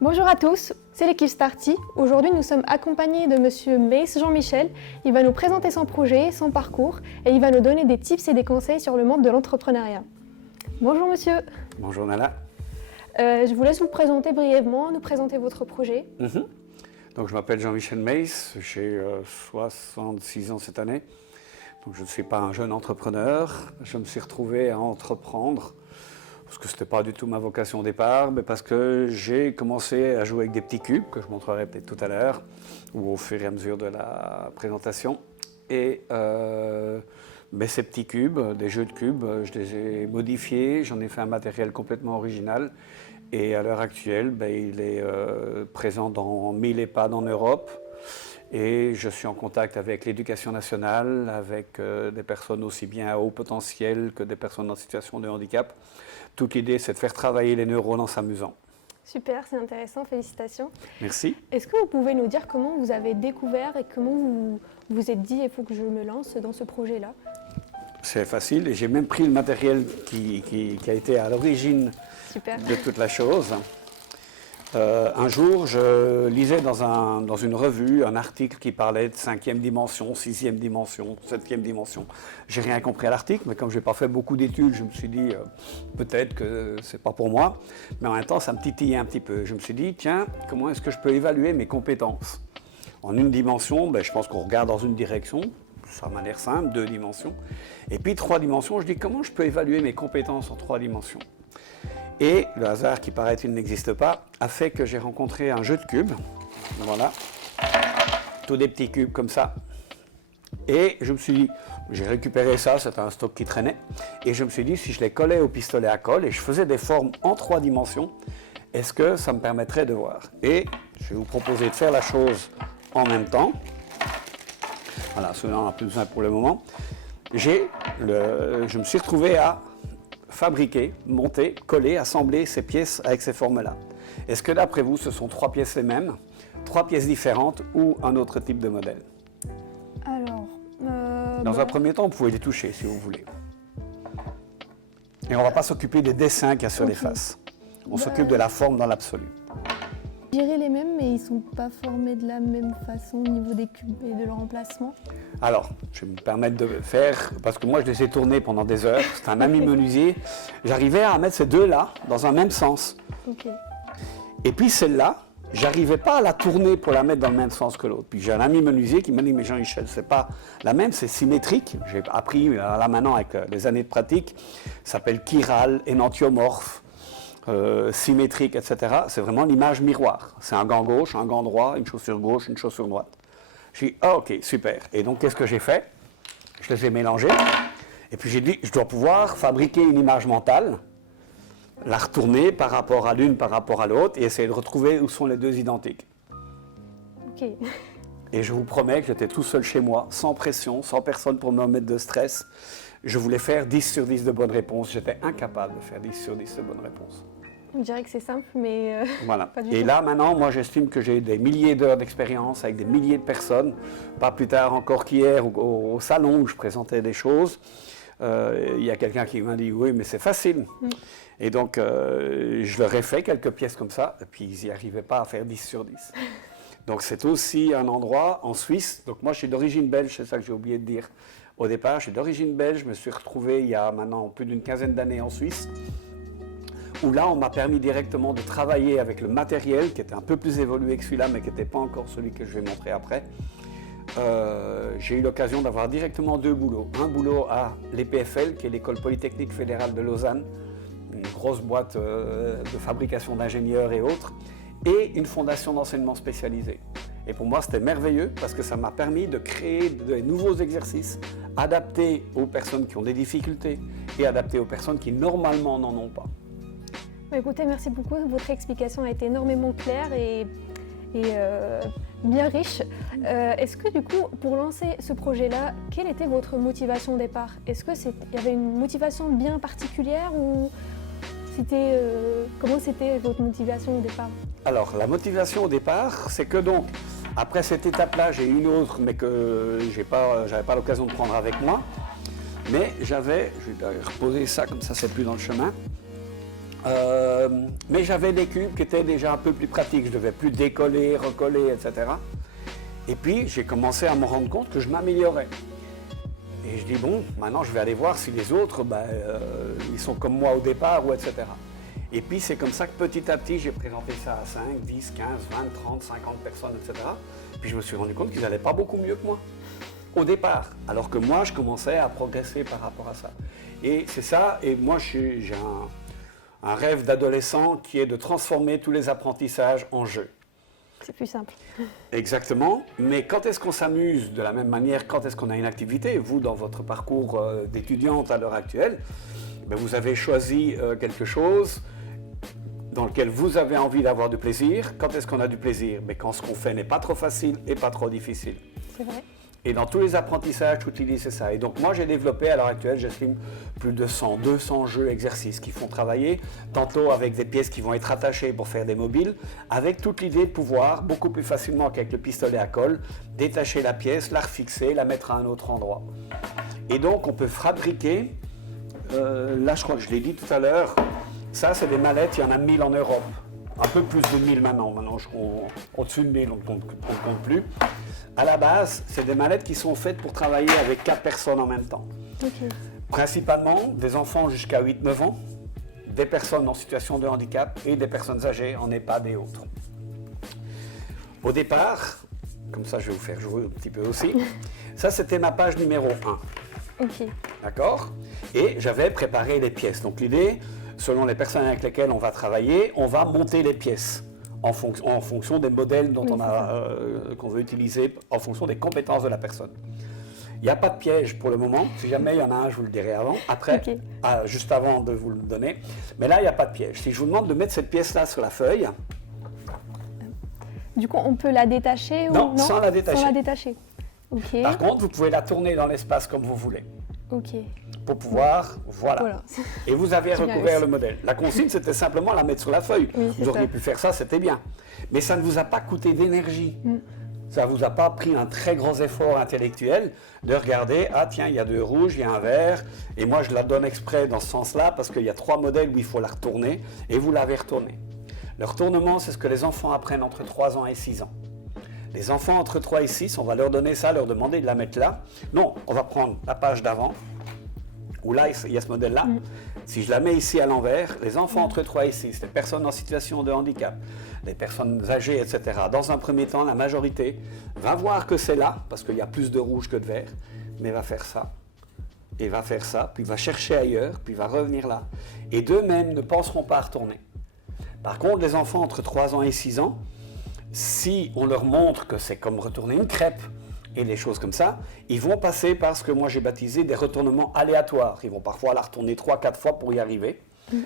Bonjour à tous, c'est l'équipe Starty. Aujourd'hui, nous sommes accompagnés de Monsieur Mace Jean-Michel. Il va nous présenter son projet, son parcours et il va nous donner des tips et des conseils sur le monde de l'entrepreneuriat. Bonjour monsieur. Bonjour Nala. Je vous laisse vous présenter brièvement, nous présenter votre projet. Donc je m'appelle Jean-Michel Mace, j'ai 66 ans cette année. Donc je ne suis pas un jeune entrepreneur. Je me suis retrouvé à entreprendre parce que ce n'était pas du tout ma vocation au départ, mais parce que j'ai commencé à jouer avec des petits cubes, que je montrerai peut-être tout à l'heure, ou au fur et à mesure de la présentation. Et ces petits cubes, des jeux de cubes, je les ai modifiés, j'en ai fait un matériel complètement original. Et à l'heure actuelle, il est présent dans 1000 EHPAD en Europe. Et je suis en contact avec l'éducation nationale, avec des personnes aussi bien à haut potentiel que des personnes en situation de handicap. Toute l'idée, c'est de faire travailler les neurones en s'amusant. Super, c'est intéressant, félicitations. Merci. Est-ce que vous pouvez nous dire comment vous avez découvert et comment vous vous êtes dit il faut que je me lance dans ce projet-là? C'est facile et j'ai même pris le matériel qui a été à l'origine de toute la chose. Un jour, je lisais dans une revue un article qui parlait de 5e dimension, 6e dimension, 7e dimension. J'ai rien compris à l'article, mais comme je n'ai pas fait beaucoup d'études, je me suis dit peut-être que c'est pas pour moi. Mais en même temps, ça me titillait un petit peu. Je me suis dit, tiens, comment est-ce que je peux évaluer mes compétences? En une dimension, je pense qu'on regarde dans une direction, ça m'a l'air simple, 2 dimensions. Et puis 3 dimensions, je dis comment je peux évaluer mes compétences en 3 dimensions? Et le hasard, qui paraît-il n'existe pas, a fait que j'ai rencontré un jeu de cubes. Voilà. Tous des petits cubes comme ça. Et je me suis dit, j'ai récupéré ça, c'était un stock qui traînait. Et je me suis dit, si je les collais au pistolet à colle et je faisais des formes en 3 dimensions, est-ce que ça me permettrait de voir? Et je vais vous proposer de faire la chose en même temps. Voilà, celui-là, on n'a plus besoin pour le moment. Je me suis retrouvé à fabriquer, monter, coller, assembler ces pièces avec ces formes-là. Est-ce que d'après vous, ce sont 3 pièces les mêmes, 3 pièces différentes ou un autre type de modèle? Alors, dans un premier temps, vous pouvez les toucher si vous voulez. Et on ne va pas s'occuper des dessins qu'il y a sur les faces. On s'occupe de la forme dans l'absolu. Je dirais les mêmes, mais ils ne sont pas formés de la même façon au niveau des cubes et de leur emplacement. Alors, je vais me permettre de faire, parce que moi je les ai tournés pendant des heures, c'est un ami menuisier, j'arrivais à mettre ces deux-là dans un même sens. Okay. Et puis celle-là, j'arrivais pas à la tourner pour la mettre dans le même sens que l'autre. Puis j'ai un ami menuisier qui m'a dit, mais Jean-Michel, c'est pas la même, c'est symétrique. J'ai appris là maintenant avec les années de pratique, ça s'appelle chiral, énantiomorphe. Symétrique, etc. C'est vraiment l'image miroir. C'est un gant gauche, un gant droit, une chaussure gauche, une chaussure droite. J'ai dit, ah, ok, super. Et donc, qu'est-ce que j'ai fait? Je les ai mélangés. Et puis, j'ai dit, je dois pouvoir fabriquer une image mentale, la retourner par rapport à l'une, par rapport à l'autre, et essayer de retrouver où sont les deux identiques. Ok. Et je vous promets que j'étais tout seul chez moi, sans pression, sans personne pour me mettre de stress. Je voulais faire 10 sur 10 de bonnes réponses. J'étais incapable de faire 10 sur 10 de bonnes réponses. On dirait que c'est simple, mais voilà. Pas du tout. Et là, maintenant, moi, j'estime que j'ai des milliers d'heures d'expérience avec des milliers de personnes. Pas plus tard encore qu'hier, au salon où je présentais des choses. Il y a quelqu'un qui m'a dit, oui, mais c'est facile. Et donc, je leur ai fait quelques pièces comme ça, et puis ils n'y arrivaient pas à faire 10 sur 10. Donc, c'est aussi un endroit en Suisse. Donc, moi, je suis d'origine belge, c'est ça que j'ai oublié de dire au départ. Je suis d'origine belge, je me suis retrouvé il y a maintenant plus d'une quinzaine d'années en Suisse, où là, on m'a permis directement de travailler avec le matériel qui était un peu plus évolué que celui-là, mais qui n'était pas encore celui que je vais montrer après. J'ai eu l'occasion d'avoir directement 2 boulots. Un boulot à l'EPFL, qui est l'École Polytechnique Fédérale de Lausanne, une grosse boîte de fabrication d'ingénieurs et autres, et une fondation d'enseignement spécialisé. Et pour moi, c'était merveilleux parce que ça m'a permis de créer de nouveaux exercices adaptés aux personnes qui ont des difficultés et adaptés aux personnes qui normalement n'en ont pas. Écoutez, merci beaucoup. Votre explication a été énormément claire et bien riche. Est-ce que du coup, pour lancer ce projet-là, quelle était votre motivation au départ? Est-ce qu'il y avait une motivation bien particulière ou Comment c'était votre motivation au départ? Alors, la motivation au départ, c'est que donc, après cette étape-là, j'ai une autre, mais que j'avais pas l'occasion de prendre avec moi. Mais je vais reposer ça, comme ça c'est plus dans le chemin. Mais j'avais des cubes qui étaient déjà un peu plus pratiques. Je devais plus décoller, recoller, etc. Et puis, j'ai commencé à me rendre compte que je m'améliorais. Et je dis, bon, maintenant je vais aller voir si les autres, ils sont comme moi au départ, ou etc. Et puis c'est comme ça que petit à petit, j'ai présenté ça à 5, 10, 15, 20, 30, 50 personnes, etc. Puis je me suis rendu compte qu'ils n'allaient pas beaucoup mieux que moi, au départ. Alors que moi, je commençais à progresser par rapport à ça. Et c'est ça, et moi j'ai un rêve d'adolescent qui est de transformer tous les apprentissages en jeu. C'est plus simple. Exactement, mais quand est-ce qu'on s'amuse de la même manière, quand est-ce qu'on a une activité? Vous, dans votre parcours d'étudiante à l'heure actuelle, vous avez choisi quelque chose dans lequel vous avez envie d'avoir du plaisir. Quand est-ce qu'on a du plaisir? Quand ce qu'on fait n'est pas trop facile et pas trop difficile. C'est vrai. Et dans tous les apprentissages, tout il dit, c'est ça. Et donc moi, j'ai développé à l'heure actuelle, j'estime, plus de 100, 200 jeux exercices qui font travailler, tantôt avec des pièces qui vont être attachées pour faire des mobiles, avec toute l'idée de pouvoir, beaucoup plus facilement qu'avec le pistolet à colle, détacher la pièce, la refixer, la mettre à un autre endroit. Et donc, on peut fabriquer, là je crois que je l'ai dit tout à l'heure, ça c'est des mallettes, il y en a 1000 en Europe. Un peu plus de 1000 maintenant au-dessus de 1000, on ne compte plus. À la base, c'est des mallettes qui sont faites pour travailler avec 4 personnes en même temps. Okay. Principalement des enfants jusqu'à 8-9 ans, des personnes en situation de handicap et des personnes âgées en EHPAD et autres. Au départ, comme ça je vais vous faire jouer un petit peu aussi, ça c'était ma page numéro 1. Okay. D'accord? Et j'avais préparé les pièces. Donc l'idée, selon les personnes avec lesquelles on va travailler, on va monter les pièces. En fonction des modèles qu'on veut utiliser, en fonction des compétences de la personne. Il n'y a pas de piège pour le moment. Si jamais il y en a un, je vous le dirai avant. Après, okay. Juste avant de vous le donner. Mais là, il n'y a pas de piège. Si je vous demande de mettre cette pièce-là sur la feuille... Du coup, on peut la détacher non, sans la détacher. Sans la détacher. Okay. Par contre, vous pouvez la tourner dans l'espace comme vous voulez. Ok. Pour pouvoir, voilà. Et vous avez recouvert le modèle. La consigne, c'était simplement la mettre sur la feuille. Oui, vous auriez pu faire ça, c'était bien. Mais ça ne vous a pas coûté d'énergie. Ça ne vous a pas pris un très gros effort intellectuel de regarder, ah tiens, il y a 2 rouges, il y a un vert, et moi je la donne exprès dans ce sens-là, parce qu'il y a 3 modèles où il faut la retourner, et vous l'avez retournée. Le retournement, c'est ce que les enfants apprennent entre 3 ans et 6 ans. Les enfants entre 3 et 6, on va leur donner ça, leur demander de la mettre là. Non, on va prendre la page d'avant, où là, il y a ce modèle-là. Si je la mets ici à l'envers, les enfants entre 3 et 6, les personnes en situation de handicap, les personnes âgées, etc., dans un premier temps, la majorité va voir que c'est là, parce qu'il y a plus de rouge que de vert, mais va faire ça, et va faire ça, puis va chercher ailleurs, puis va revenir là. Et d'eux-mêmes ne penseront pas à retourner. Par contre, les enfants entre 3 ans et 6 ans, si on leur montre que c'est comme retourner une crêpe, et des choses comme ça, ils vont passer par ce que moi j'ai baptisé des retournements aléatoires. Ils vont parfois la retourner 3-4 fois pour y arriver.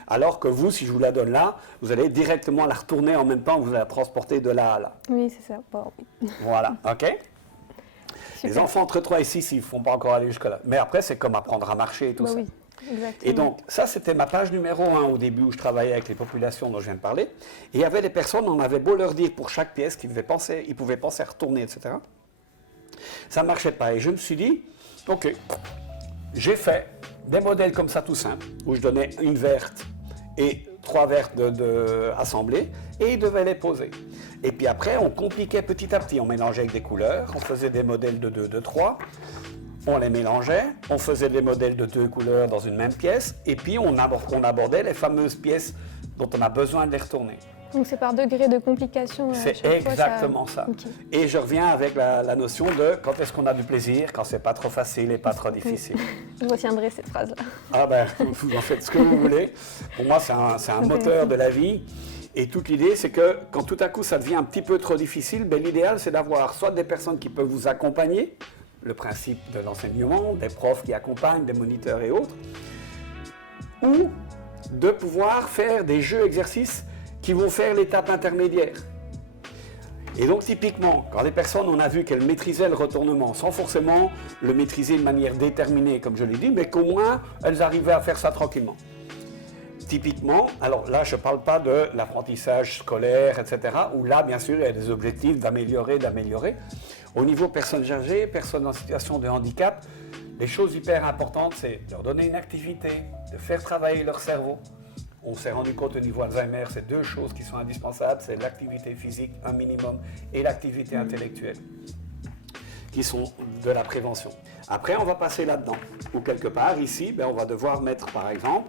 Alors que vous, si je vous la donne là, vous allez directement la retourner en même temps que vous allez la transporter de là à là. Oui, c'est ça. Bon, oui. Voilà, ok? Super. Les enfants entre 3 et 6, ils ne font pas encore aller jusque-là. Mais après, c'est comme apprendre à marcher et tout ça. Oui, exactement. Et donc, ça, c'était ma page numéro 1 au début où je travaillais avec les populations dont je viens de parler. Et il y avait des personnes, on avait beau leur dire pour chaque pièce qu'ils pouvaient penser à retourner, etc. Ça ne marchait pas. Et je me suis dit, ok, j'ai fait des modèles comme ça tout simples, où je donnais une verte et 3 vertes assemblées, et ils devaient les poser. Et puis après, on compliquait petit à petit. On mélangeait avec des couleurs, on faisait des modèles de 2, de 3, on les mélangeait, on faisait des modèles de 2 couleurs dans une même pièce, et puis on abordait les fameuses pièces dont on a besoin de les retourner. Donc c'est par degré de complication. C'est exactement ça. Okay. Et je reviens avec la notion de quand est-ce qu'on a du plaisir, quand c'est pas trop facile et pas trop difficile. Je retiendrai cette phrase-là. Ah ben, vous en faites ce que vous voulez. Pour moi, c'est un moteur de la vie. Et toute l'idée, c'est que quand tout à coup ça devient un petit peu trop difficile, l'idéal c'est d'avoir soit des personnes qui peuvent vous accompagner, le principe de l'enseignement, des profs qui accompagnent, des moniteurs et autres, ou de pouvoir faire des jeux exercices qui vont faire l'étape intermédiaire. Et donc typiquement, quand les personnes, on a vu qu'elles maîtrisaient le retournement sans forcément le maîtriser de manière déterminée, comme je l'ai dit, mais qu'au moins elles arrivaient à faire ça tranquillement. Typiquement, alors là, je ne parle pas de l'apprentissage scolaire, etc., où là, bien sûr, il y a des objectifs d'améliorer. Au niveau personnes âgées, personnes en situation de handicap, les choses hyper importantes, c'est de leur donner une activité, de faire travailler leur cerveau. On s'est rendu compte au niveau Alzheimer, c'est deux choses qui sont indispensables, c'est l'activité physique, un minimum, et l'activité intellectuelle, qui sont de la prévention. Après, on va passer là-dedans, ou quelque part, ici, on va devoir mettre, par exemple,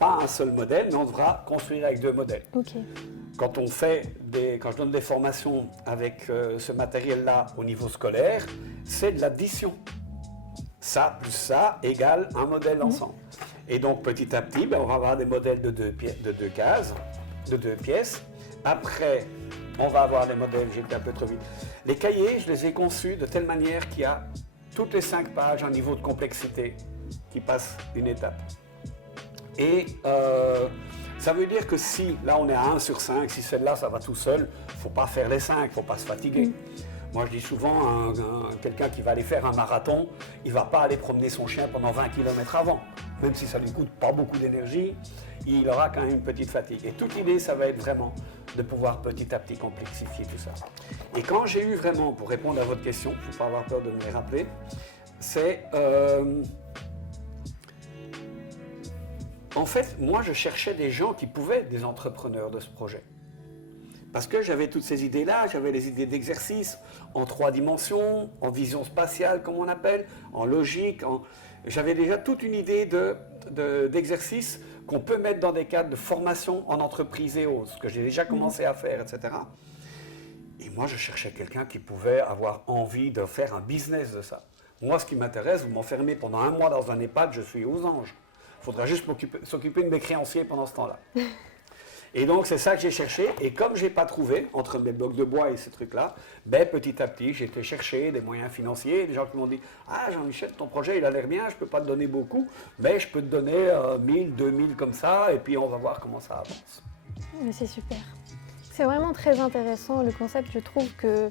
pas un seul modèle, mais on devra construire avec deux modèles. Okay. Quand je donne des formations avec ce matériel-là au niveau scolaire, c'est de l'addition. Ça plus ça égale un modèle ensemble. Et donc petit à petit, on va avoir des modèles de deux pièces. Après, on va avoir des modèles, j'ai été un peu trop vite. Les cahiers, je les ai conçus de telle manière qu'il y a toutes les 5 pages un niveau de complexité qui passe une étape. Et ça veut dire que si, là on est à 1 sur 5, si celle-là ça va tout seul, il ne faut pas faire les 5, il ne faut pas se fatiguer. Moi je dis souvent, quelqu'un qui va aller faire un marathon, il ne va pas aller promener son chien pendant 20 km avant. Même si ça ne lui coûte pas beaucoup d'énergie, il aura quand même une petite fatigue. Et toute l'idée, ça va être vraiment de pouvoir petit à petit complexifier tout ça. Et quand j'ai eu vraiment, pour répondre à votre question, il ne faut pas avoir peur de me les rappeler, c'est... en fait, moi, je cherchais des gens qui pouvaient être des entrepreneurs de ce projet. Parce que j'avais toutes ces idées-là, j'avais les idées d'exercice en 3 dimensions, en vision spatiale, comme on appelle, en logique. J'avais déjà toute une idée d'exercice qu'on peut mettre dans des cadres de formation en entreprise et autres, ce que j'ai déjà commencé à faire, etc. Et moi, je cherchais quelqu'un qui pouvait avoir envie de faire un business de ça. Moi, ce qui m'intéresse, vous m'enfermez pendant 1 mois dans un EHPAD, je suis aux anges. Il faudra juste s'occuper de mes créanciers pendant ce temps-là. Et donc, c'est ça que j'ai cherché. Et comme je n'ai pas trouvé, entre mes blocs de bois et ces trucs-là, petit à petit, j'ai été chercher des moyens financiers, des gens qui m'ont dit « Ah, Jean-Michel, ton projet, il a l'air bien, je ne peux pas te donner beaucoup, mais je peux te donner 1000, 2000 comme ça, et puis on va voir comment ça avance. » Mais c'est super. C'est vraiment très intéressant, le concept. Je trouve que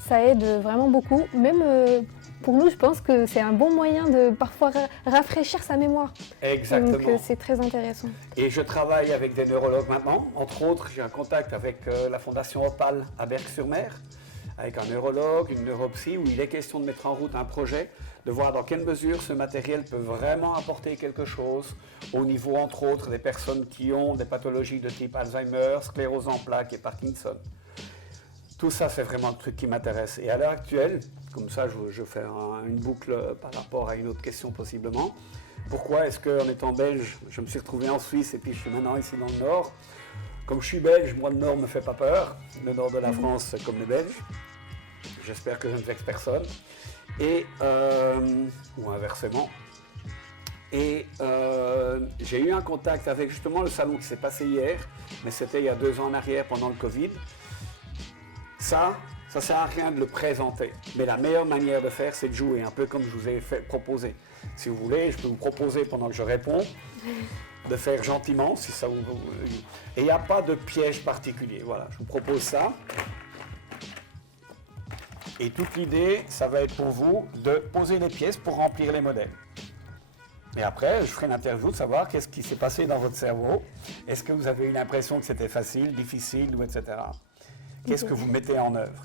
ça aide vraiment beaucoup. Même pour nous, je pense que c'est un bon moyen de parfois rafraîchir sa mémoire. Exactement. Donc c'est très intéressant. Et je travaille avec des neurologues maintenant. Entre autres, j'ai un contact avec la Fondation Opal à Berck-sur-Mer, avec un neurologue, une neuropsy, où il est question de mettre en route un projet, de voir dans quelle mesure ce matériel peut vraiment apporter quelque chose au niveau, entre autres, des personnes qui ont des pathologies de type Alzheimer, sclérose en plaques et Parkinson. Tout ça, c'est vraiment le truc qui m'intéresse. Et à l'heure actuelle, comme ça, je fais une boucle par rapport à une autre question possiblement. Pourquoi est-ce qu'en étant belge, je me suis retrouvé en Suisse et puis je suis maintenant ici dans le Nord? Comme je suis belge, moi le Nord ne me fait pas peur. Le Nord de la France, c'est comme les Belges. J'espère que je ne vexe personne. Et, ou inversement. Et j'ai eu un contact avec justement le salon qui s'est passé hier, mais c'était il y a 2 ans en arrière pendant le Covid. Ça ne sert à rien de le présenter, mais la meilleure manière de faire, c'est de jouer, un peu comme je vous ai proposé. Si vous voulez, je peux vous proposer pendant que je réponds, de faire gentiment, si ça vous... Et il n'y a pas de piège particulier, voilà, je vous propose ça. Et toute l'idée, ça va être pour vous de poser les pièces pour remplir les modèles. Et après, je ferai une interview de savoir qu'est-ce qui s'est passé dans votre cerveau. Est-ce que vous avez eu l'impression que c'était facile, difficile, ou etc. Qu'est-ce que vous mettez en œuvre?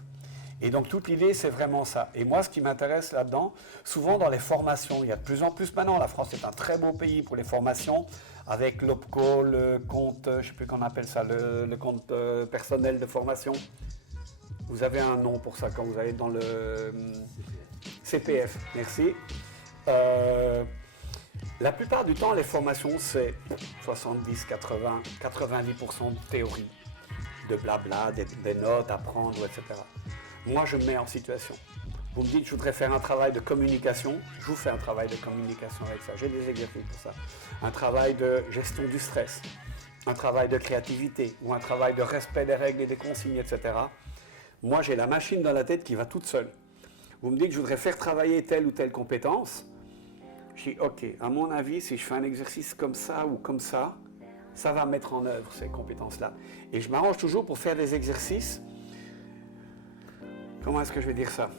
Et donc toute l'idée, c'est vraiment ça. Et moi, ce qui m'intéresse là-dedans, souvent dans les formations, il y a de plus en plus maintenant, la France est un très beau pays pour les formations, avec l'OPCO, le compte, je ne sais plus qu'on appelle ça, le compte personnel de formation. Vous avez un nom pour ça quand vous allez dans le CPF, merci. La plupart du temps, les formations, c'est 70, 80, 90% de théorie, de blabla, des notes à prendre, etc. Moi, je me mets en situation. Vous me dites, je voudrais faire un travail de communication, je vous fais un travail de communication avec ça. J'ai des exercices pour ça. Un travail de gestion du stress, un travail de créativité ou un travail de respect des règles et des consignes, etc. Moi, j'ai la machine dans la tête qui va toute seule. Vous me dites, je voudrais faire travailler telle ou telle compétence. Je dis, ok, à mon avis, si je fais un exercice comme ça ou comme ça, ça va mettre en œuvre ces compétences-là. Et je m'arrange toujours pour faire des exercices. Comment est-ce que je vais dire ça?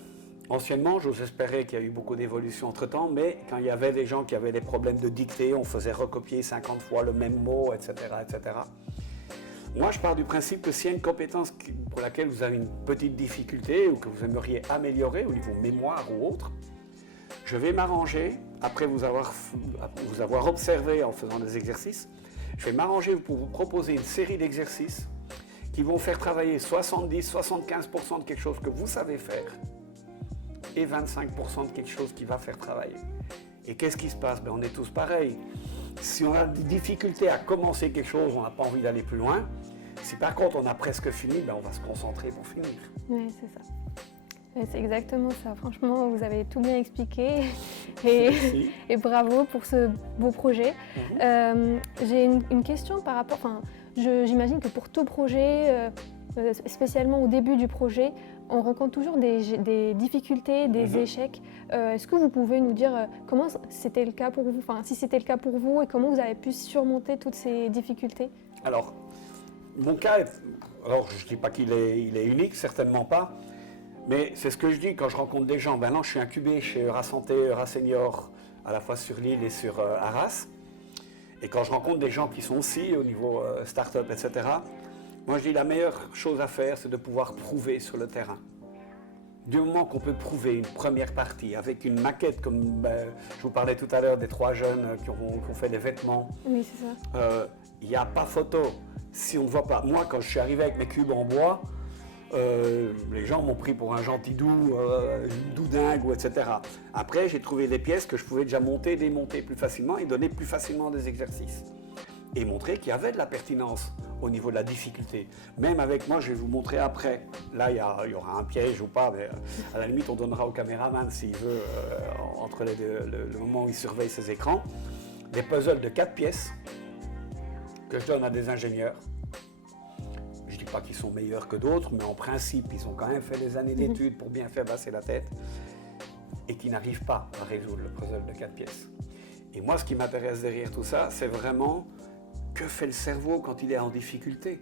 Anciennement, j'ose espérer qu'il y a eu beaucoup d'évolution entre-temps, mais quand il y avait des gens qui avaient des problèmes de dictée, on faisait recopier 50 fois le même mot, etc., etc. Moi, je pars du principe que s'il y a une compétence pour laquelle vous avez une petite difficulté ou que vous aimeriez améliorer au niveau mémoire ou autre, je vais m'arranger, après vous avoir observé en faisant des exercices, je vais m'arranger pour vous proposer une série d'exercices qui vont faire travailler 70-75% de quelque chose que vous savez faire et 25% de quelque chose qui va faire travailler. Et qu'est-ce qui se passe? On est tous pareils. Si on a des difficultés à commencer quelque chose, on n'a pas envie d'aller plus loin. Si par contre on a presque fini, on va se concentrer pour finir. Oui, c'est ça. Et c'est exactement ça. Franchement, vous avez tout bien expliqué et bravo pour ce beau projet. J'ai une question par rapport... j'imagine que pour tout projet, spécialement au début du projet, on rencontre toujours des difficultés, des échecs. Est-ce que vous pouvez nous dire comment c'était le cas pour vous, si c'était le cas pour vous et comment vous avez pu surmonter toutes ces difficultés? Alors, mon cas, je ne dis pas qu'il est unique, certainement pas, mais c'est ce que je dis quand je rencontre des gens. Maintenant, je suis incubé chez Eurasanté, Eurasenior, à la fois sur Lille et sur Arras. Et quand je rencontre des gens qui sont aussi au niveau start-up, etc., moi je dis la meilleure chose à faire, c'est de pouvoir prouver sur le terrain. Du moment qu'on peut prouver une première partie avec une maquette, comme je vous parlais tout à l'heure des 3 jeunes qui ont fait des vêtements. Oui, c'est ça. Il n'y a pas photo si on ne voit pas. Moi, quand je suis arrivé avec mes cubes en bois, les gens m'ont pris pour un gentil doudingue, etc. Après, j'ai trouvé des pièces que je pouvais déjà monter, démonter plus facilement et donner plus facilement des exercices. Et montrer qu'il y avait de la pertinence au niveau de la difficulté. Même avec moi, je vais vous montrer après. Là, il y aura un piège ou pas, mais à la limite, on donnera au caméraman s'il veut, entre le moment où il surveille ses écrans, des puzzles de 4 pièces que je donne à des ingénieurs. Je ne dis pas qu'ils sont meilleurs que d'autres, mais en principe, ils ont quand même fait des années d'études pour bien faire passer la tête et qui n'arrivent pas à résoudre le puzzle de 4 pièces. Et moi, ce qui m'intéresse derrière tout ça, c'est vraiment que fait le cerveau quand il est en difficulté.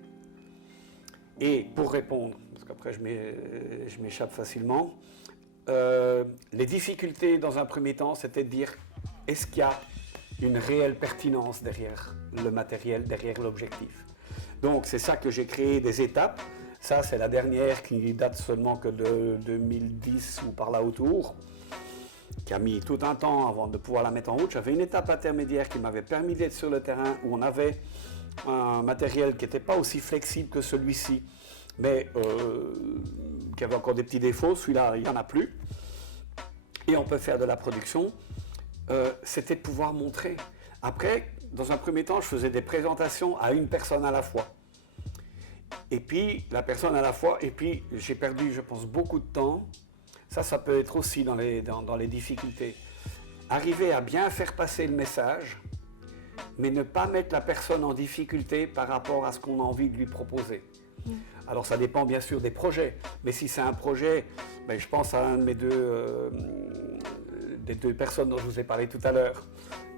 Et pour répondre, parce qu'après je m'échappe facilement, les difficultés dans un premier temps, c'était de dire est-ce qu'il y a une réelle pertinence derrière le matériel, derrière l'objectif. Donc c'est ça que j'ai créé des étapes. Ça c'est la dernière qui date seulement que de 2010 ou par là autour, qui a mis tout un temps avant de pouvoir la mettre en route. J'avais une étape intermédiaire qui m'avait permis d'être sur le terrain où on avait un matériel qui n'était pas aussi flexible que celui-ci, mais qui avait encore des petits défauts. Celui-là, il n'y en a plus. Et on peut faire de la production. C'était de pouvoir montrer. Après, dans un premier temps, je faisais des présentations à une personne à la fois. Et puis, la personne à la fois, et puis j'ai perdu, je pense, beaucoup de temps. Ça peut être aussi dans les difficultés. Arriver à bien faire passer le message, mais ne pas mettre la personne en difficulté par rapport à ce qu'on a envie de lui proposer. Alors ça dépend bien sûr des projets, mais si c'est un projet, je pense à un de mes des 2 personnes dont je vous ai parlé tout à l'heure,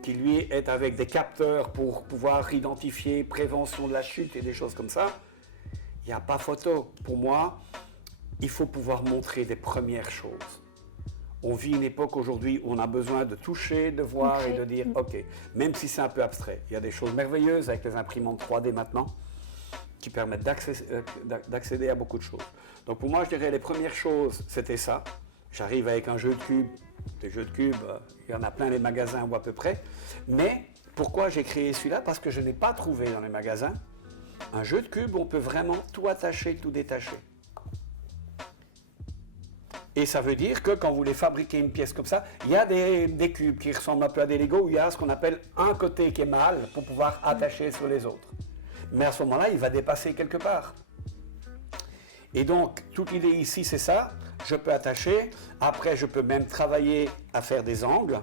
qui lui est avec des capteurs pour pouvoir identifier prévention de la chute et des choses comme ça, il n'y a pas photo. Pour moi, il faut pouvoir montrer des premières choses. On vit une époque aujourd'hui où on a besoin de toucher, de voir et de dire ok, même si c'est un peu abstrait. Il y a des choses merveilleuses avec les imprimantes 3D maintenant qui permettent d'accéder à beaucoup de choses. Donc pour moi, je dirais les premières choses, c'était ça. J'arrive avec un jeu de cubes. Des jeux de cubes, il y en a plein les magasins ou à peu près. Mais pourquoi j'ai créé celui-là? Parce que je n'ai pas trouvé dans les magasins un jeu de cubes où on peut vraiment tout attacher, tout détacher. Et ça veut dire que quand vous voulez fabriquer une pièce comme ça, il y a des cubes qui ressemblent un peu à des Lego où il y a ce qu'on appelle un côté qui est mâle pour pouvoir attacher sur les autres. Mais à ce moment-là, il va dépasser quelque part. Et donc, toute l'idée ici, c'est ça. Je peux attacher. Après, je peux même travailler à faire des angles.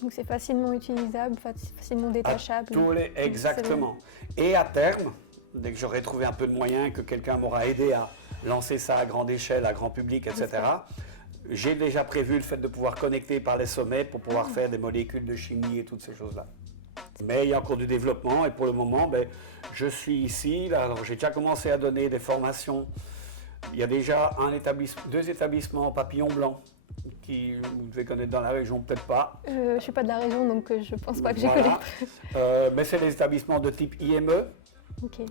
Donc, c'est facilement utilisable, facilement détachable. Exactement. Et à terme, dès que j'aurai trouvé un peu de moyens, que quelqu'un m'aura aidé à lancer ça à grande échelle, à grand public, etc., j'ai déjà prévu le fait de pouvoir connecter par les sommets pour pouvoir faire des molécules de chimie et toutes ces choses-là. Mais il y a encore du développement et pour le moment, je suis ici. Là, alors, j'ai déjà commencé à donner des formations Il y a déjà deux établissements papillon blanc qui vous devez connaître dans la région, peut-être pas. Je ne suis pas de la région, donc je ne pense pas que je connais. Mais c'est les établissements de type IME. Okay.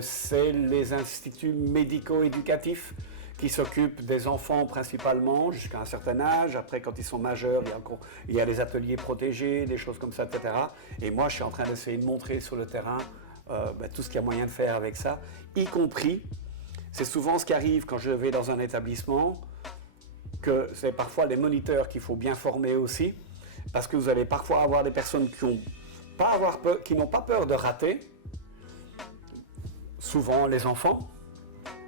C'est les instituts médico-éducatifs qui s'occupent des enfants principalement jusqu'à un certain âge. Après, quand ils sont majeurs, il y a les ateliers protégés, des choses comme ça, etc. Et moi, je suis en train d'essayer de montrer sur le terrain tout ce qu'il y a moyen de faire avec ça, y compris, c'est souvent ce qui arrive quand je vais dans un établissement, que c'est parfois les moniteurs qu'il faut bien former aussi, parce que vous allez parfois avoir des personnes qui n'ont pas peur de rater, souvent les enfants,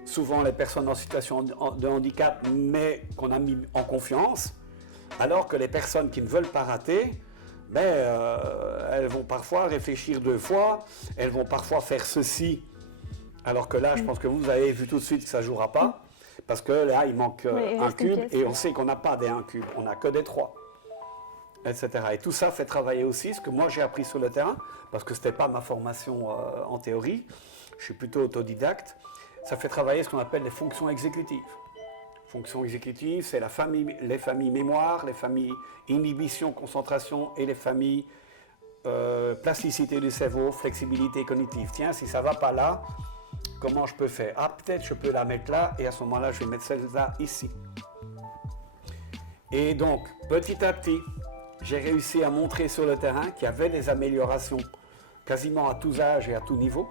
souvent les personnes en situation de handicap, mais qu'on a mis en confiance, alors que les personnes qui ne veulent pas rater, elles vont parfois réfléchir 2 fois, elles vont parfois faire ceci, alors que là, je pense que vous avez vu tout de suite que ça ne jouera pas, parce que là, il manque un cube, et on sait qu'on n'a pas des 1 cube, on n'a que des 3, etc. Et tout ça fait travailler aussi ce que moi j'ai appris sur le terrain, parce que ce n'était pas ma formation en théorie, je suis plutôt autodidacte. Ça fait travailler ce qu'on appelle les fonctions exécutives. Fonctions exécutives, c'est les familles mémoire, les familles inhibition, concentration et les familles plasticité du cerveau, flexibilité cognitive. Tiens, si ça ne va pas là, comment je peux faire? Ah, peut-être je peux la mettre là et à ce moment-là, je vais mettre celle-là ici. Et donc, petit à petit, j'ai réussi à montrer sur le terrain qu'il y avait des améliorations quasiment à tous âges et à tout niveau.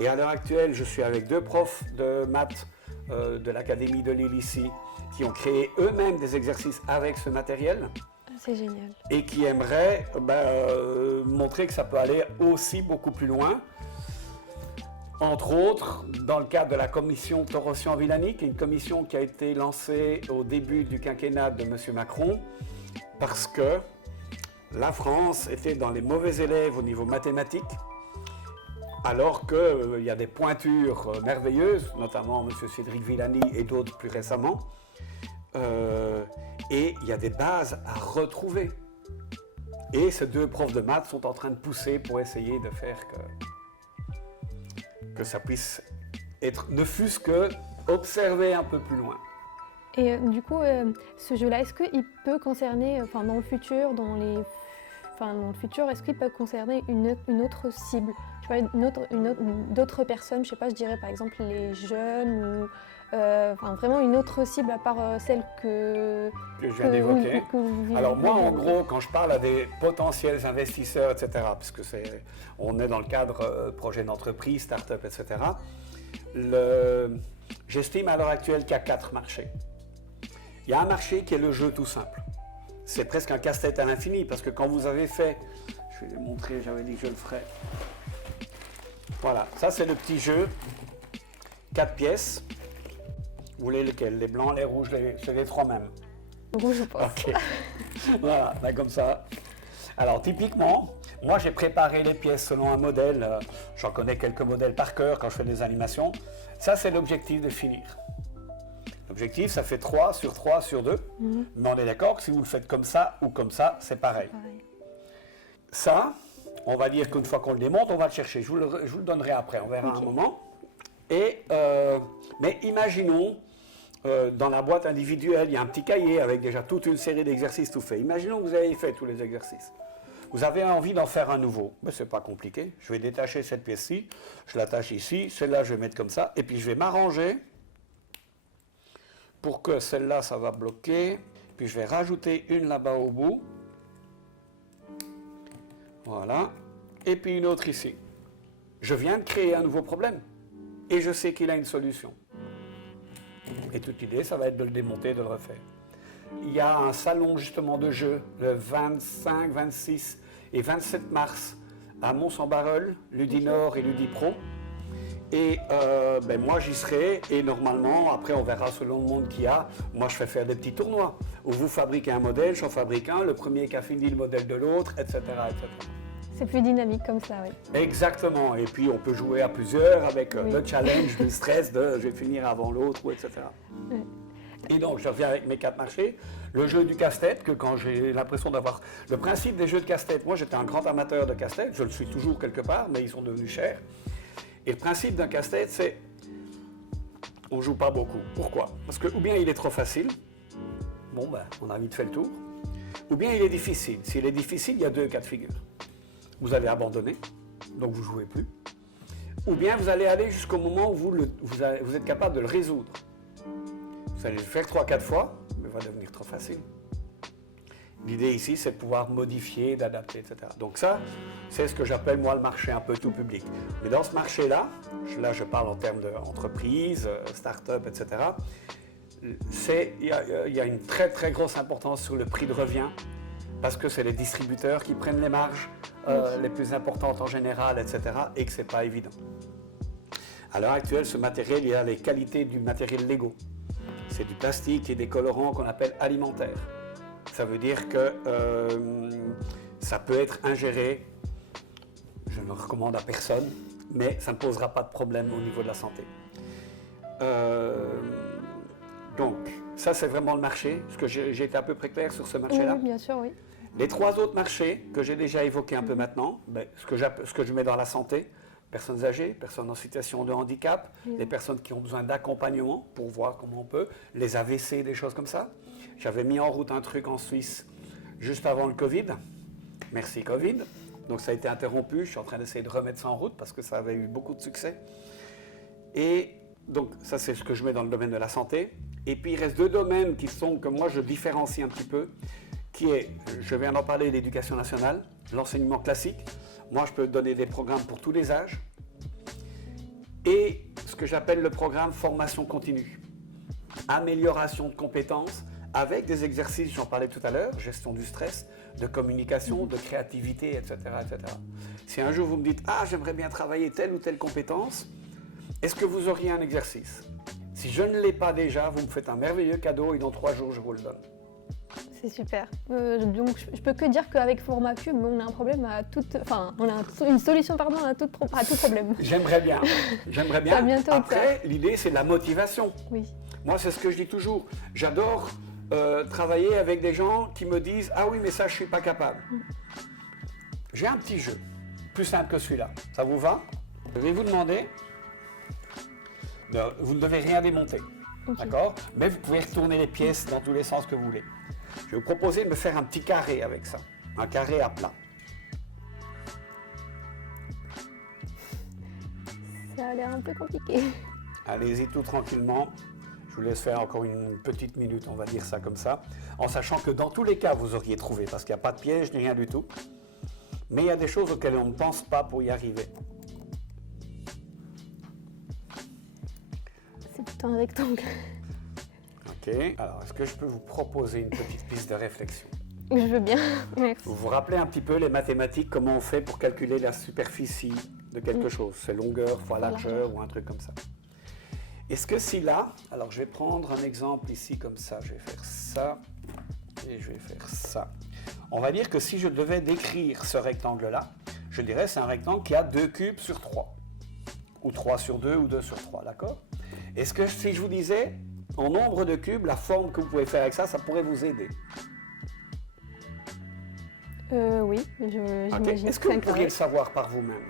Et à l'heure actuelle, je suis avec 2 profs de maths de l'Académie de Lille ici, qui ont créé eux-mêmes des exercices avec ce matériel. C'est génial. Et qui aimeraient montrer que ça peut aller aussi beaucoup plus loin. Entre autres, dans le cadre de la commission Torossian-Villani, qui est une commission qui a été lancée au début du quinquennat de M. Macron, parce que la France était dans les mauvais élèves au niveau mathématique, alors qu'il y a des pointures merveilleuses, notamment M. Cédric Villani et d'autres plus récemment, et il y a des bases à retrouver. Et ces 2 profs de maths sont en train de pousser pour essayer de faire que ça puisse être, ne fût-ce que observé un peu plus loin. Et du coup, ce jeu-là, est-ce qu'il peut concerner, dans le futur, est-ce qu'il peut concerner une autre cible? D'autres personnes, je sais pas, je dirais par exemple les jeunes ou vraiment une autre cible à part celle que je viens d'évoquer. Alors moi, en gros, quand je parle à des potentiels investisseurs, etc., puisque on est dans le cadre projet d'entreprise, start-up, etc., j'estime à l'heure actuelle qu'il y a 4 marchés. Il y a un marché qui est le jeu tout simple. C'est presque un casse-tête à l'infini, parce que quand vous avez fait, je vais le montrer, j'avais dit que je le ferais. Voilà, ça c'est le petit jeu, 4 pièces. Vous voulez lesquels? Les blancs, les rouges, c'est les 3 mêmes. Rouge, je pense. Ok. Voilà, comme ça. Alors typiquement, moi j'ai préparé les pièces selon un modèle, j'en connais quelques modèles par cœur quand je fais des animations. Ça c'est l'objectif de finir. L'objectif, ça fait 3 sur 3 sur 2, mais on est d'accord que si vous le faites comme ça ou comme ça, c'est pareil. Ça, on va dire qu'une fois qu'on le démonte, on va le chercher. Je vous le donnerai après, on verra un moment. Mais imaginons, dans la boîte individuelle, il y a un petit cahier avec déjà toute une série d'exercices tout faits. Imaginons que vous avez fait tous les exercices. Vous avez envie d'en faire un nouveau. Mais ce n'est pas compliqué. Je vais détacher cette pièce-ci, je l'attache ici, celle-là je vais mettre comme ça, et puis je vais m'arranger pour que celle-là, ça va bloquer. Puis je vais rajouter une là-bas au bout. Voilà. Et puis une autre ici. Je viens de créer un nouveau problème. Et je sais qu'il a une solution. Et toute l'idée, ça va être de le démonter, de le refaire. Il y a un salon justement de jeu le 25, 26 et 27 mars à Mons-en-Barœul, Ludinor et Ludipro. Et moi j'y serai et normalement, après on verra selon le monde qu'il y a, moi je fais faire des petits tournois où vous fabriquez un modèle, j'en fabrique un, le premier qui a fini le modèle de l'autre, etc., etc. C'est plus dynamique comme ça, oui. Exactement, et puis on peut jouer à plusieurs avec le challenge, le stress de je vais finir avant l'autre, etc. Oui. Et donc je reviens avec mes 4 marchés. Le jeu du casse-tête, que quand j'ai l'impression d'avoir... Le principe des jeux de casse-tête, moi j'étais un grand amateur de casse-tête, je le suis toujours quelque part, mais ils sont devenus chers. Et le principe d'un casse-tête, c'est on ne joue pas beaucoup. Pourquoi? Parce que ou bien il est trop facile, bon ben on a vite fait le tour, ou bien il est difficile. S'il est difficile, il y a deux cas de figure. Vous allez abandonner, donc vous ne jouez plus, ou bien vous allez aller jusqu'au moment où vous êtes capable de le résoudre. Vous allez le faire 3-4 fois, mais il va devenir trop facile. L'idée ici, c'est de pouvoir modifier, d'adapter, etc. Donc ça, c'est ce que j'appelle moi le marché un peu tout public. Mais dans ce marché-là, là je parle en termes d'entreprise, start-up, etc. Il y a une très très grosse importance sur le prix de revient, parce que c'est les distributeurs qui prennent les marges les plus importantes en général, etc. et que ce n'est pas évident. À l'heure actuelle, ce matériel, il y a les qualités du matériel Lego. C'est du plastique et des colorants qu'on appelle alimentaires. Ça veut dire que ça peut être ingéré, je ne le recommande à personne, mais ça ne posera pas de problème au niveau de la santé. Donc, ça c'est vraiment le marché. Est-ce que j'ai été à peu près clair sur ce marché-là? Oui, bien sûr, oui. Les trois autres marchés que j'ai déjà évoqués un peu maintenant, ce que je mets dans la santé, personnes âgées, personnes en situation de handicap, les personnes qui ont besoin d'accompagnement pour voir comment on peut, les AVC, des choses comme ça. J'avais mis en route un truc en Suisse juste avant le Covid. Merci Covid. Donc ça a été interrompu. Je suis en train d'essayer de remettre ça en route parce que ça avait eu beaucoup de succès. Et donc ça c'est ce que je mets dans le domaine de la santé. Et puis il reste deux domaines que moi je différencie un petit peu, qui est, je viens d'en parler, l'éducation nationale, l'enseignement classique. Moi je peux donner des programmes pour tous les âges. Et ce que j'appelle le programme formation continue. Amélioration de compétences, avec des exercices, j'en parlais tout à l'heure, gestion du stress, de communication, de créativité, etc., etc. Si un jour vous me dites « Ah, j'aimerais bien travailler telle ou telle compétence », est-ce que vous auriez un exercice? Si je ne l'ai pas déjà, vous me faites un merveilleux cadeau et dans 3 jours, je vous le donne. C'est super. Donc, je peux que dire qu'avec Format Cube, on a un problème une solution à tout problème. J'aimerais bien. À bientôt. Après, l'idée, c'est la motivation. Oui. Moi, c'est ce que je dis toujours. J'adore travailler avec des gens qui me disent « Ah oui, mais ça, je ne suis pas capable. » J'ai un petit jeu, plus simple que celui-là. Ça vous va? Je vais vous demander, vous ne devez rien démonter, d'accord? Mais vous pouvez retourner les pièces dans tous les sens que vous voulez. Je vais vous proposer de me faire un petit carré avec ça, un carré à plat. Ça a l'air un peu compliqué. Allez-y tout tranquillement. Je vous laisse faire encore une petite minute, on va dire ça comme ça, en sachant que dans tous les cas, vous auriez trouvé, parce qu'il n'y a pas de piège ni rien du tout. Mais il y a des choses auxquelles on ne pense pas pour y arriver. C'est plutôt un rectangle. Ok, alors est-ce que je peux vous proposer une petite piste de réflexion? Je veux bien, merci. Vous vous rappelez un petit peu les mathématiques, comment on fait pour calculer la superficie de quelque chose? C'est longueur fois largeur ou un truc comme ça. Est-ce que si là, alors je vais prendre un exemple ici comme ça, je vais faire ça et je vais faire ça. On va dire que si je devais décrire ce rectangle-là, je dirais c'est un rectangle qui a 2 cubes sur 3, ou 3 sur 2 ou 2 sur 3, d'accord? Est-ce que si je vous disais, en nombre de cubes, la forme que vous pouvez faire avec ça, ça pourrait vous aider? Oui, j'imagine. Est-ce que vous pourriez le savoir par vous-même?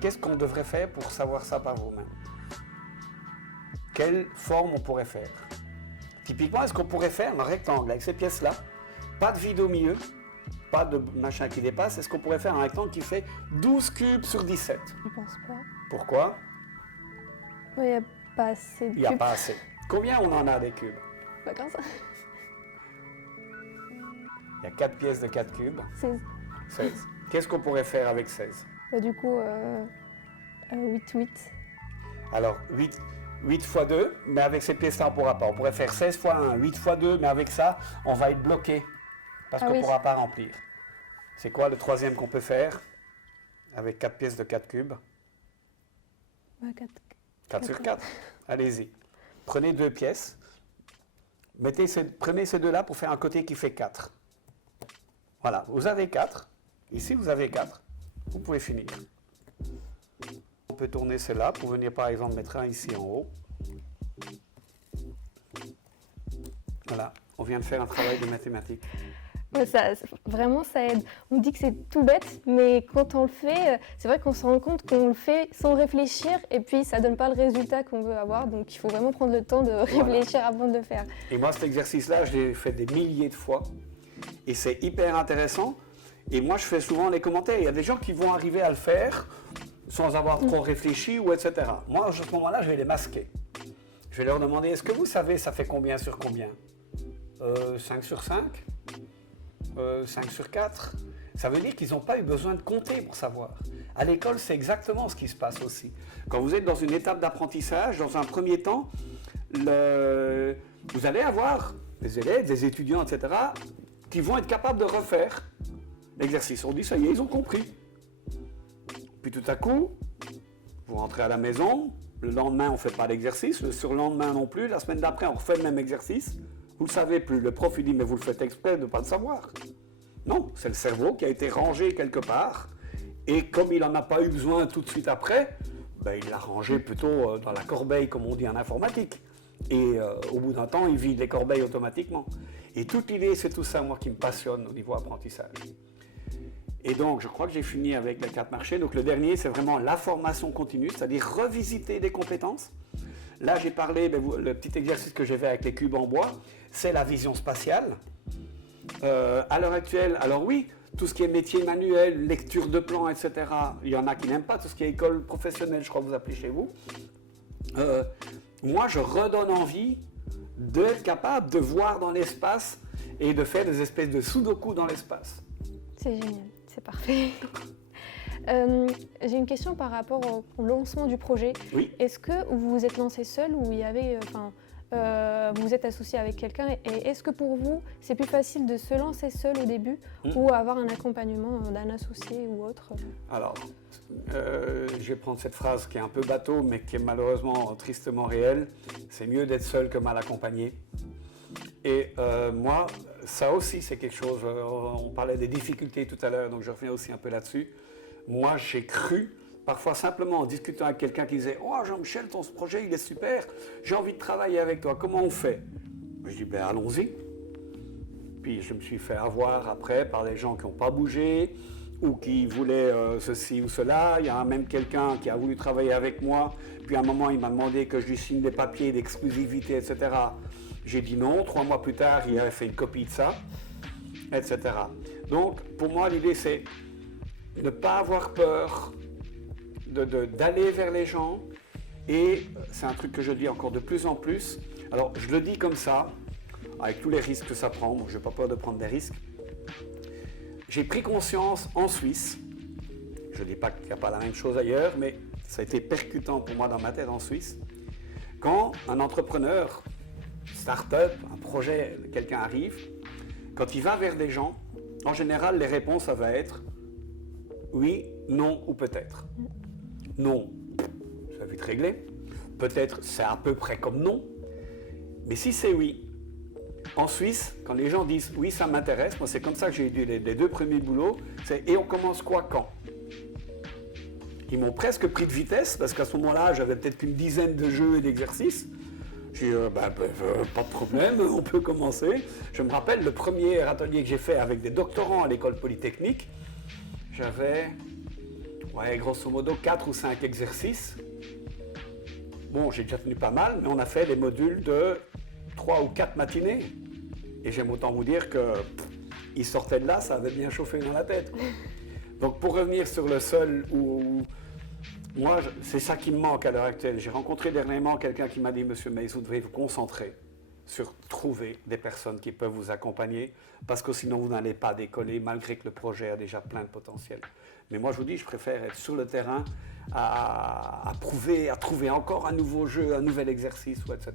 Qu'est-ce qu'on devrait faire pour savoir ça par vous-même? Quelle forme on pourrait faire? Typiquement, est-ce qu'on pourrait faire un rectangle avec ces pièces-là? Pas de vide au milieu, pas de machin qui dépasse. Est-ce qu'on pourrait faire un rectangle qui fait 12 cubes sur 17? Je ne pense pas. Pourquoi? Il n'y a pas assez de cubes. Il n'y a pas assez. Combien on en a des cubes? Pas comme ça. Il y a 4 pièces de 4 cubes. 16. 16. Qu'est-ce qu'on pourrait faire avec 16? Du coup, 8. Alors, 8 fois 2, mais avec ces pièces-là, on ne pourra pas. On pourrait faire 16 fois 1, 8 fois 2, mais avec ça, on va être bloqué parce qu'on ne pourra pas remplir. C'est quoi le troisième qu'on peut faire avec 4 pièces de 4 cubes? 4 sur 4. Allez-y. Prenez 2 pièces. Prenez ces deux-là pour faire un côté qui fait 4. Voilà, vous avez 4. Ici, vous avez 4. Vous pouvez finir. On peut tourner celle-là pour venir par exemple mettre un ici en haut. Voilà, on vient de faire un travail de mathématiques. Ouais, vraiment, ça aide. On dit que c'est tout bête, mais quand on le fait, c'est vrai qu'on se rend compte qu'on le fait sans réfléchir et puis ça ne donne pas le résultat qu'on veut avoir. Donc il faut vraiment prendre le temps de réfléchir avant de le faire. Et moi, cet exercice-là, je l'ai fait des milliers de fois et c'est hyper intéressant. Et moi, je fais souvent les commentaires. Il y a des gens qui vont arriver à le faire sans avoir trop réfléchi ou etc. Moi, à ce moment-là, je vais les masquer. Je vais leur demander, est-ce que vous savez ça fait combien sur combien 5 sur 5 5 sur 4. Ça veut dire qu'ils n'ont pas eu besoin de compter pour savoir. À l'école, c'est exactement ce qui se passe aussi. Quand vous êtes dans une étape d'apprentissage, dans un premier temps, vous allez avoir des élèves, des étudiants, etc., qui vont être capables de refaire l'exercice. On dit, ça y est, ils ont compris. Puis tout à coup, vous rentrez à la maison, le lendemain, on ne fait pas l'exercice, le surlendemain non plus, la semaine d'après, on refait le même exercice. Vous ne le savez plus. Le prof, il dit, mais vous le faites exprès de ne pas le savoir. Non, c'est le cerveau qui a été rangé quelque part. Et comme il n'en a pas eu besoin tout de suite après, ben, il l'a rangé plutôt dans la corbeille, comme on dit en informatique. Et au bout d'un temps, il vide les corbeilles automatiquement. Et toute l'idée, c'est tout ça, moi, qui me passionne au niveau apprentissage. Et donc, je crois que j'ai fini avec les 4 marchés. Donc, le dernier, c'est vraiment la formation continue, c'est-à-dire revisiter des compétences. Là, j'ai parlé, le petit exercice que j'ai fait avec les cubes en bois, c'est la vision spatiale. À l'heure actuelle, alors oui, tout ce qui est métier manuel, lecture de plans, etc., il y en a qui n'aiment pas tout ce qui est école professionnelle, je crois que vous appelez chez vous. Moi, je redonne envie d'être capable de voir dans l'espace et de faire des espèces de sudoku dans l'espace. C'est génial, c'est parfait. J'ai une question par rapport au lancement du projet. Oui. Est-ce que vous vous êtes lancé seul ou il y avait, vous vous êtes associé avec quelqu'un et est-ce que pour vous c'est plus facile de se lancer seul au début ou avoir un accompagnement d'un associé ou autre? Alors, je vais prendre cette phrase qui est un peu bateau mais qui est malheureusement tristement réelle. C'est mieux d'être seul que mal accompagné. Et moi, ça aussi c'est quelque chose, on parlait des difficultés tout à l'heure, donc je reviens aussi un peu là-dessus. Moi, j'ai cru, parfois simplement en discutant avec quelqu'un qui disait « Oh Jean-Michel, ton projet, il est super, j'ai envie de travailler avec toi, comment on fait ?» Je dis « Ben allons-y ». Puis je me suis fait avoir après par des gens qui n'ont pas bougé ou qui voulaient ceci ou cela. Il y a même quelqu'un qui a voulu travailler avec moi, puis à un moment, il m'a demandé que je lui signe des papiers d'exclusivité, etc. J'ai dit non, 3 mois plus tard, il avait fait une copie de ça, etc. Donc, pour moi, l'idée, c'est ne pas avoir peur d'aller vers les gens. Et c'est un truc que je dis encore de plus en plus. Alors, je le dis comme ça, avec tous les risques que ça prend. Moi, je n'ai pas peur de prendre des risques. J'ai pris conscience en Suisse, je ne dis pas qu'il n'y a pas la même chose ailleurs, mais ça a été percutant pour moi dans ma tête en Suisse, quand un entrepreneur, start-up, un projet, quelqu'un arrive, quand il va vers des gens, en général, les réponses, ça va être oui, non ou peut-être. Non, ça va vite régler. Peut-être, c'est à peu près comme non. Mais si c'est oui, en Suisse, quand les gens disent oui, ça m'intéresse, moi c'est comme ça que j'ai eu les 2 premiers boulots, c'est et on commence quoi quand? Ils m'ont presque pris de vitesse parce qu'à ce moment-là, j'avais peut-être qu'une dizaine de jeux et d'exercices. J'ai dit, pas de problème, on peut commencer. Je me rappelle le premier atelier que j'ai fait avec des doctorants à l'école polytechnique. J'avais, grosso modo, 4 ou 5 exercices. Bon, j'ai déjà tenu pas mal, mais on a fait des modules de 3 ou 4 matinées. Et j'aime autant vous dire qu'ils sortaient de là, ça avait bien chauffé dans la tête. Donc pour revenir sur le seul où moi, c'est ça qui me manque à l'heure actuelle. J'ai rencontré dernièrement quelqu'un qui m'a dit « Monsieur Mays, vous devez vous concentrer sur trouver des personnes qui peuvent vous accompagner parce que sinon vous n'allez pas décoller malgré que le projet a déjà plein de potentiel. » Mais moi, je vous dis, je préfère être sur le terrain à trouver encore un nouveau jeu, un nouvel exercice, etc.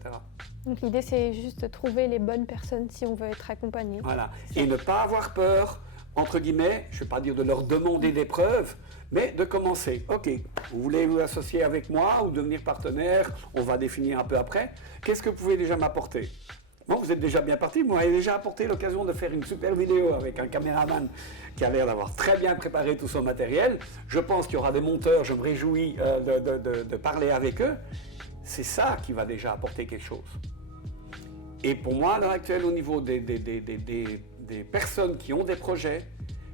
Donc l'idée, c'est juste de trouver les bonnes personnes si on veut être accompagné. Voilà. Et ne pas avoir peur, entre guillemets, je ne vais pas dire de leur demander des preuves, mais de commencer. Ok, vous voulez vous associer avec moi ou devenir partenaire, on va définir un peu après. Qu'est-ce que vous pouvez déjà m'apporter? Bon, vous êtes déjà bien parti, vous m'avez déjà apporté l'occasion de faire une super vidéo avec un caméraman qui a l'air d'avoir très bien préparé tout son matériel. Je pense qu'il y aura des monteurs, je me réjouis de parler avec eux. C'est ça qui va déjà apporter quelque chose. Et pour moi, à l'heure actuelle, au niveau des des personnes qui ont des projets,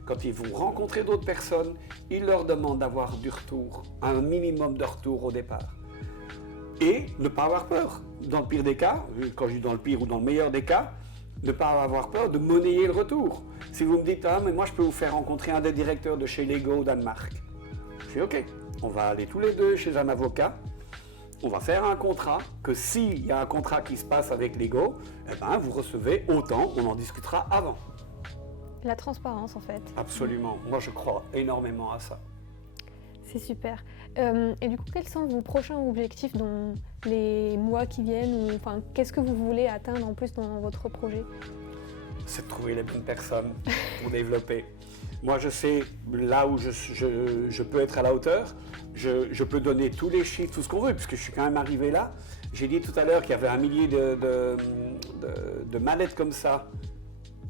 quand ils vont rencontrer d'autres personnes, ils leur demandent d'avoir du retour, un minimum de retour au départ. Et ne pas avoir peur. Dans le pire des cas, quand je dis dans le pire ou dans le meilleur des cas, ne pas avoir peur de monnayer le retour. Si vous me dites, ah mais moi je peux vous faire rencontrer un des directeurs de chez Lego au Danemark. Je dis ok, on va aller tous les deux chez un avocat, on va faire un contrat, que s'il y a un contrat qui se passe avec Lego, eh ben, vous recevez autant, on en discutera avant. La transparence en fait. Absolument, moi je crois énormément à ça. C'est super. Et du coup, quels sont vos prochains objectifs dans les mois qui viennent enfin, qu'est-ce que vous voulez atteindre en plus dans votre projet? C'est de trouver les bonnes personnes pour développer. Moi, je sais là où je peux être à la hauteur. Je peux donner tous les chiffres, tout ce qu'on veut, puisque je suis quand même arrivé là. J'ai dit tout à l'heure qu'il y avait 1 millier de manettes comme ça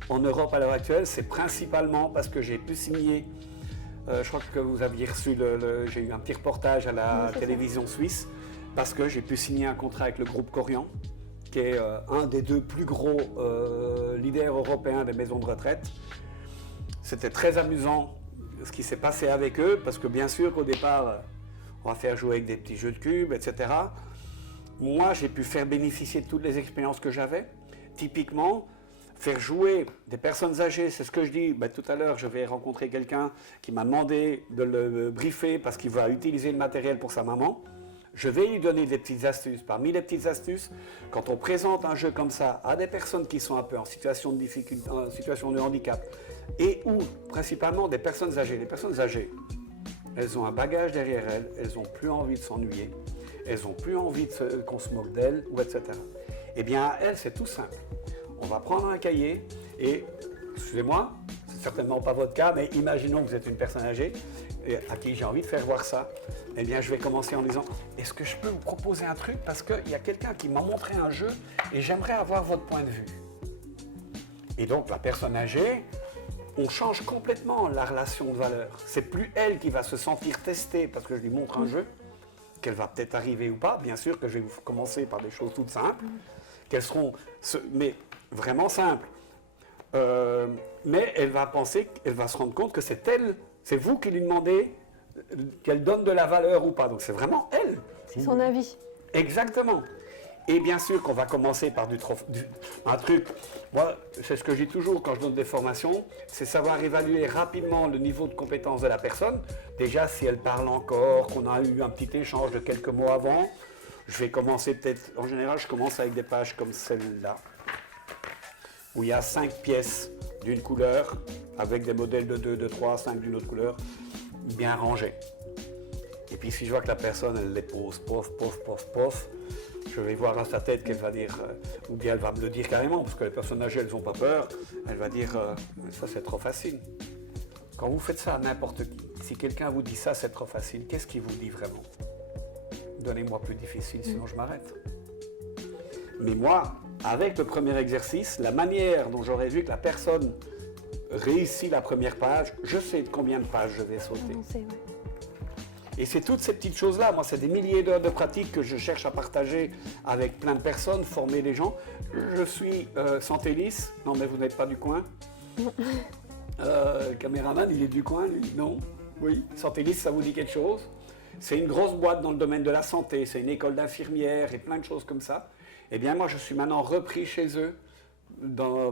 en Europe à l'heure actuelle. C'est principalement parce que j'ai pu signer. Je crois que vous aviez reçu, j'ai eu un petit reportage à la télévision suisse, parce que j'ai pu signer un contrat avec le groupe Corian, qui est un des 2 plus gros leaders européens des maisons de retraite. C'était très amusant ce qui s'est passé avec eux, parce que bien sûr qu'au départ, on va faire jouer avec des petits jeux de cubes, etc. Moi, j'ai pu faire bénéficier de toutes les expériences que j'avais. Typiquement, faire jouer des personnes âgées, c'est ce que je dis. Tout à l'heure, je vais rencontrer quelqu'un qui m'a demandé de le briefer parce qu'il va utiliser le matériel pour sa maman. Je vais lui donner des petites astuces. Parmi les petites astuces, quand on présente un jeu comme ça à des personnes qui sont un peu en situation de difficulté, en situation de handicap, et ou principalement des personnes âgées. Les personnes âgées, elles ont un bagage derrière elles, elles n'ont plus envie de s'ennuyer, elles n'ont plus envie qu'on se moque d'elles, ou etc. Eh bien, à elles, c'est tout simple. On va prendre un cahier et, excusez-moi, c'est certainement pas votre cas, mais imaginons que vous êtes une personne âgée et à qui j'ai envie de faire voir ça. Eh bien, je vais commencer en disant, est-ce que je peux vous proposer un truc parce qu'il y a quelqu'un qui m'a montré un jeu et j'aimerais avoir votre point de vue. Et donc, la personne âgée, on change complètement la relation de valeur. C'est plus elle qui va se sentir testée parce que je lui montre un jeu, qu'elle va peut-être arriver ou pas. Bien sûr que je vais commencer par des choses toutes simples, qu'elles seront, mais vraiment simples. Mais elle va penser, elle va se rendre compte que c'est elle, c'est vous qui lui demandez qu'elle donne de la valeur ou pas. Donc c'est vraiment elle. C'est son avis. Exactement. Et bien sûr qu'on va commencer par un truc, moi c'est ce que je dis toujours quand je donne des formations, c'est savoir évaluer rapidement le niveau de compétence de la personne. Déjà si elle parle encore, qu'on a eu un petit échange de quelques mots avant, je vais commencer peut-être, en général je commence avec des pages comme celle-là, où il y a 5 pièces d'une couleur, avec des modèles de 2, de 3, 5 d'une autre couleur, bien rangés. Et puis si je vois que la personne, elle les pose, pof, pof, pof, pof, je vais voir dans sa tête qu'elle va dire, ou bien elle va me le dire carrément, parce que les personnes âgées, elles n'ont pas peur, elle va dire, ça c'est trop facile. Quand vous faites ça à n'importe qui, si quelqu'un vous dit ça c'est trop facile, qu'est-ce qu'il vous dit vraiment? Donnez-moi plus difficile, sinon je m'arrête. Mais moi, avec le premier exercice, la manière dont j'aurais vu que la personne réussit la première page, je sais de combien de pages je vais sauter. Et c'est toutes ces petites choses-là, moi c'est des milliers d'heures de pratique que je cherche à partager avec plein de personnes, former les gens. Je suis Santélis, non mais vous n'êtes pas du coin. Caméraman, il est du coin lui? Non? Oui, Santélis, ça vous dit quelque chose? C'est une grosse boîte dans le domaine de la santé, c'est une école d'infirmières et plein de choses comme ça. Eh bien moi je suis maintenant repris chez eux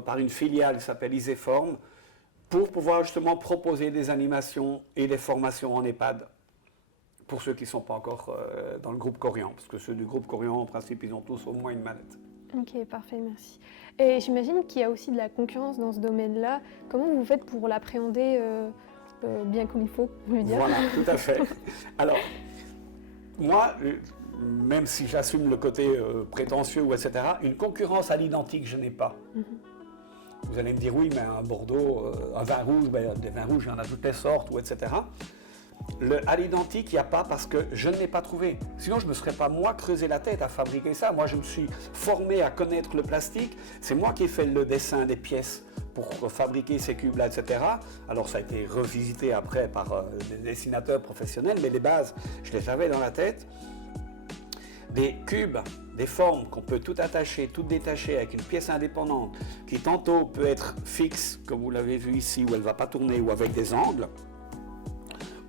par une filiale qui s'appelle Iséform pour pouvoir justement proposer des animations et des formations en EHPAD. Pour ceux qui ne sont pas encore dans le groupe Corian, parce que ceux du groupe Corian, en principe, ils ont tous au moins une manette. Ok, parfait, merci. Et j'imagine qu'il y a aussi de la concurrence dans ce domaine-là. Comment vous faites pour l'appréhender bien comme il faut, vous lui dire? Voilà, tout à fait. Alors, moi, même si j'assume le côté prétentieux, ou etc., une concurrence à l'identique, je n'ai pas. Vous allez me dire, oui, mais un Bordeaux, un vin rouge, des vins rouges, il y en a toutes les sortes, ou etc. À l'identique, il n'y a pas parce que je ne l'ai pas trouvé. Sinon, je ne me serais pas moi creusé la tête à fabriquer ça. Moi, je me suis formé à connaître le plastique. C'est moi qui ai fait le dessin des pièces pour fabriquer ces cubes-là, etc. Alors, ça a été revisité après par des dessinateurs professionnels, mais les bases, je les avais dans la tête. des cubes, des formes qu'on peut tout attacher, tout détacher avec une pièce indépendante qui tantôt peut être fixe, comme vous l'avez vu ici, où elle ne va pas tourner, ou avec des angles,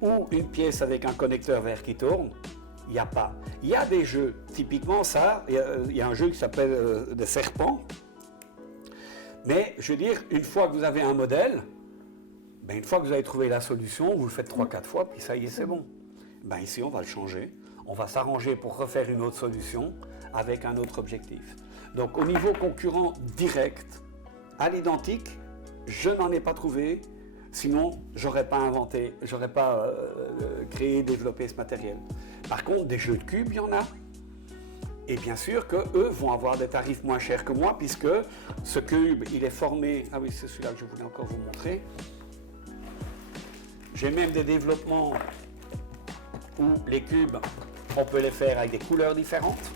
ou une pièce avec un connecteur vert qui tourne, il n'y a pas. Il y a des jeux, typiquement ça, il y a un jeu qui s'appelle des serpents, mais je veux dire, une fois que vous avez un modèle, ben, une fois que vous avez trouvé la solution, vous le faites 3-4 fois, puis ça y est, c'est bon. Ben, ici, on va le changer. On va s'arranger pour refaire une autre solution avec un autre objectif. Donc, au niveau concurrent direct, à l'identique, je n'en ai pas trouvé. Sinon, j'aurais pas inventé, j'aurais pas créé, développé ce matériel. Par contre, des jeux de cubes, il y en a. Et bien sûr qu'eux vont avoir des tarifs moins chers que moi, puisque ce cube, il est formé... Ah oui, c'est celui-là que je voulais encore vous montrer. J'ai même des développements où les cubes, on peut les faire avec des couleurs différentes.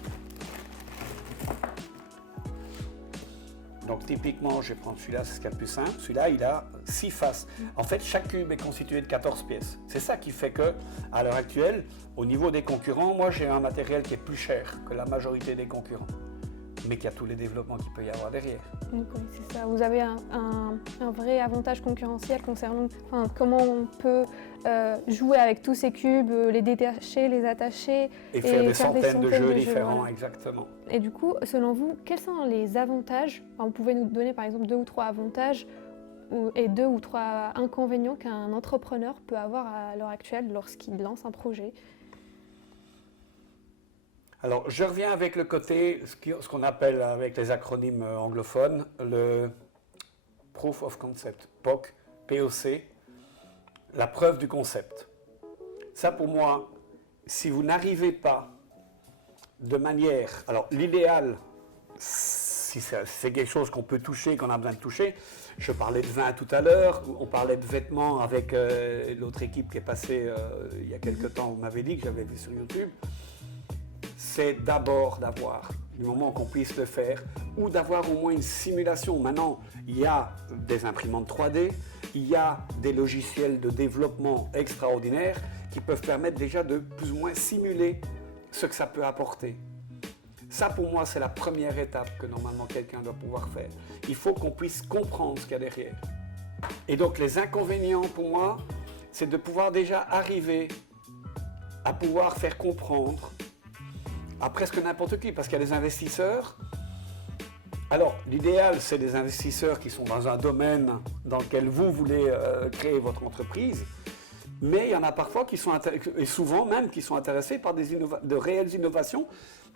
Donc typiquement, je vais prendre celui-là, c'est ce qu'il y a de plus simple. Celui-là, il a 6 faces. En fait, chaque cube est constitué de 14 pièces. C'est ça qui fait que, à l'heure actuelle, au niveau des concurrents, moi j'ai un matériel qui est plus cher que la majorité des concurrents, mais qui a tous les développements qu'il peut y avoir derrière. Donc, oui, c'est ça. Vous avez un vrai avantage concurrentiel concernant comment on peut jouer avec tous ces cubes, les détacher, les attacher. Et faire des centaines de jeux différents, voilà. Exactement. Et du coup, selon vous, quels sont les avantages? Vous pouvez nous donner par exemple 2 ou 3 avantages et 2 ou 3 inconvénients qu'un entrepreneur peut avoir à l'heure actuelle lorsqu'il lance un projet? Alors, je reviens avec le côté, ce qu'on appelle avec les acronymes anglophones, le Proof of Concept, POC, POC, la preuve du concept. Ça, pour moi, si vous n'arrivez pas de manière... Alors, l'idéal, si c'est quelque chose qu'on peut toucher, qu'on a besoin de toucher, je parlais de vin tout à l'heure, on parlait de vêtements avec l'autre équipe qui est passée il y a quelques temps, vous m'avez dit, que j'avais vu sur YouTube. C'est d'abord d'avoir, du moment qu'on puisse le faire, ou d'avoir au moins une simulation. Maintenant, il y a des imprimantes 3D, il y a des logiciels de développement extraordinaires qui peuvent permettre déjà de plus ou moins simuler ce que ça peut apporter. Ça, pour moi, c'est la première étape que normalement quelqu'un doit pouvoir faire. Il faut qu'on puisse comprendre ce qu'il y a derrière. Et donc, les inconvénients, pour moi, c'est de pouvoir déjà arriver à pouvoir faire comprendre à presque n'importe qui, parce qu'il y a des investisseurs. Alors, l'idéal, c'est des investisseurs qui sont dans un domaine dans lequel vous voulez créer votre entreprise, mais il y en a parfois qui sont, et souvent même, qui sont intéressés par de réelles innovations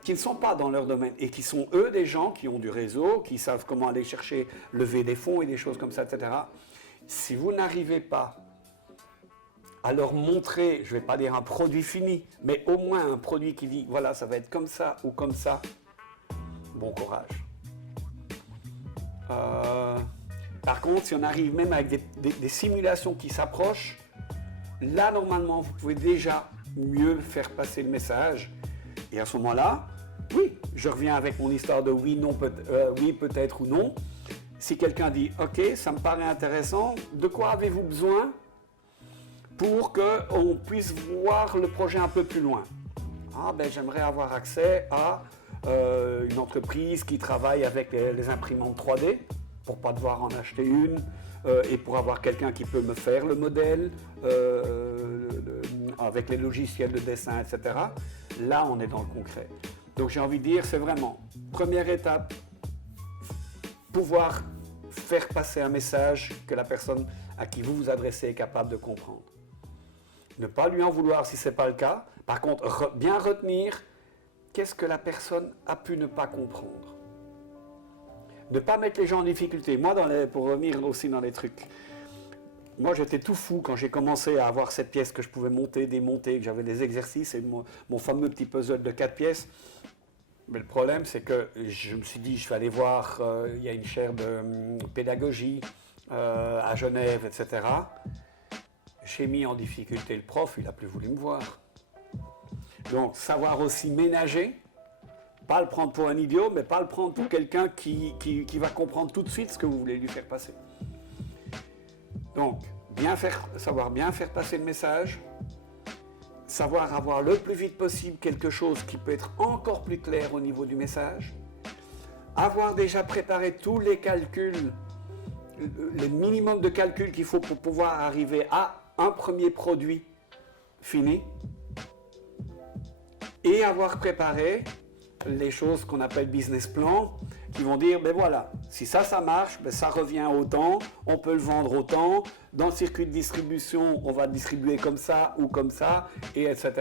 qui ne sont pas dans leur domaine, et qui sont, eux, des gens qui ont du réseau, qui savent comment aller chercher, lever des fonds et des choses comme ça, etc. Si vous n'arrivez pas à leur montrer, je ne vais pas dire un produit fini, mais au moins un produit qui dit, voilà, ça va être comme ça ou comme ça, bon courage. Par contre, si on arrive même avec des simulations qui s'approchent, là, normalement, vous pouvez déjà mieux faire passer le message. Et à ce moment-là, oui, je reviens avec mon histoire de oui, non, oui, peut-être ou non. Si quelqu'un dit, OK, ça me paraît intéressant, de quoi avez-vous besoin pour qu'on puisse voir le projet un peu plus loin? Ah ben j'aimerais avoir accès à une entreprise qui travaille avec les imprimantes 3D pour ne pas devoir en acheter une et pour avoir quelqu'un qui peut me faire le modèle avec les logiciels de dessin, etc. Là, on est dans le concret. Donc j'ai envie de dire, c'est vraiment, première étape, pouvoir faire passer un message que la personne à qui vous vous adressez est capable de comprendre. Ne pas lui en vouloir si ce n'est pas le cas. Par contre, bien retenir qu'est-ce que la personne a pu ne pas comprendre. Ne pas mettre les gens en difficulté. Moi, pour revenir aussi dans les trucs, moi j'étais tout fou quand j'ai commencé à avoir cette pièce que je pouvais monter, démonter, que j'avais des exercices et mon fameux petit puzzle de 4 pièces. Mais le problème, c'est que je me suis dit, je vais aller voir, il y a une chaire de pédagogie à Genève, etc. J'ai mis en difficulté le prof, il n'a plus voulu me voir. Donc, savoir aussi ménager, pas le prendre pour un idiot, mais pas le prendre pour quelqu'un qui va comprendre tout de suite ce que vous voulez lui faire passer. Donc, savoir bien faire passer le message, savoir avoir le plus vite possible quelque chose qui peut être encore plus clair au niveau du message, avoir déjà préparé tous les calculs, le minimum de calculs qu'il faut pour pouvoir arriver à un premier produit fini, et avoir préparé les choses qu'on appelle business plan, qui vont dire, ben voilà, si ça marche, ben ça revient autant, on peut le vendre autant, dans le circuit de distribution, on va distribuer comme ça ou comme ça, et etc.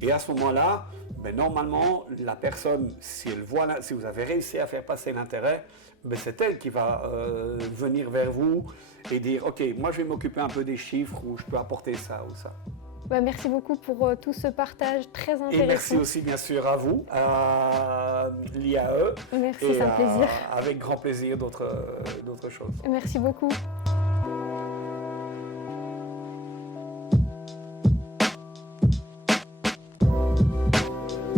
Et à ce moment-là, ben normalement, la personne, si vous avez réussi à faire passer l'intérêt, ben c'est elle qui va venir vers vous et dire, ok, moi je vais m'occuper un peu des chiffres, ou je peux apporter ça ou ça. Merci beaucoup pour tout ce partage très intéressant. Et merci aussi bien sûr à vous, à l'IAE. Merci, c'est un plaisir. Avec grand plaisir d'autres choses. Merci beaucoup.